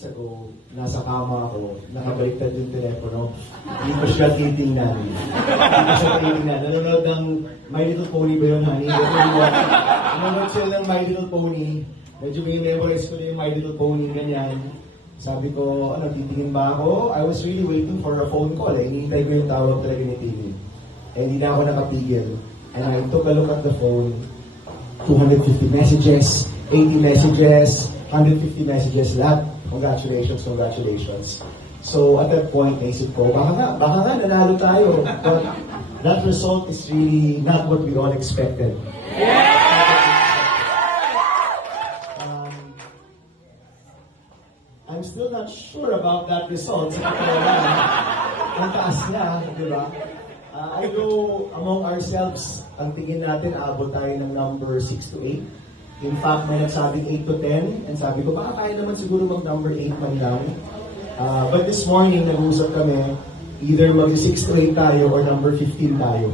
minutes ago, nasa kama ako, nakabaliktad yung telepono. Hindi ko siya titingnan. Nanonood ng My Little Pony ba yun, honey? Nanonood sila ng My Little Pony. Medyo may memorize ko na yung My Little Pony, ganyan. Sabi ko, titingin ba ako? I was really waiting for a phone call. Hinihintay ko yung tawag talaga ni TV. Hindi na ako nakapigil. And I took a look at the phone. 250 messages, 80 messages, 150 messages, lahat. Congratulations, congratulations. So at that point, naisip ko, baka nga, nanalo tayo. But that result is really not what we all expected. I'm still not sure about that result. Ang taas niya, di ba? I know among ourselves, ang tingin natin, abot tayo ng number 6 to 8. In fact, may nagsabing 8 to 10. And sabi ko, baka kaya naman siguro mag-number 8 man lang. But this morning, nag-uusap kami, either mag-6 to 8 tayo or number 15 tayo.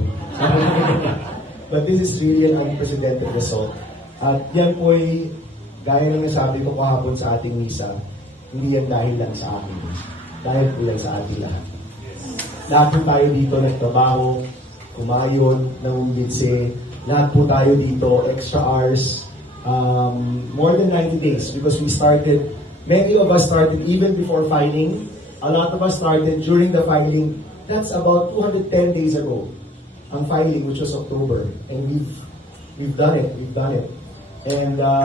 But this is really an unprecedented result. At yan po'y, gaya ng nasabi ko kahapon sa ating misa, hindi yan dahil lang sa akin. Dahil po yan sa ating lahat. Lahat po tayo dito nagtrabaho, kumayon, nangumbinse. Lahat po tayo dito, extra hours, more than 90 days because we started, many of us started even before filing. A lot of us started during the filing. That's about 210 days ago. Ang filing, which was October. And we've done it. And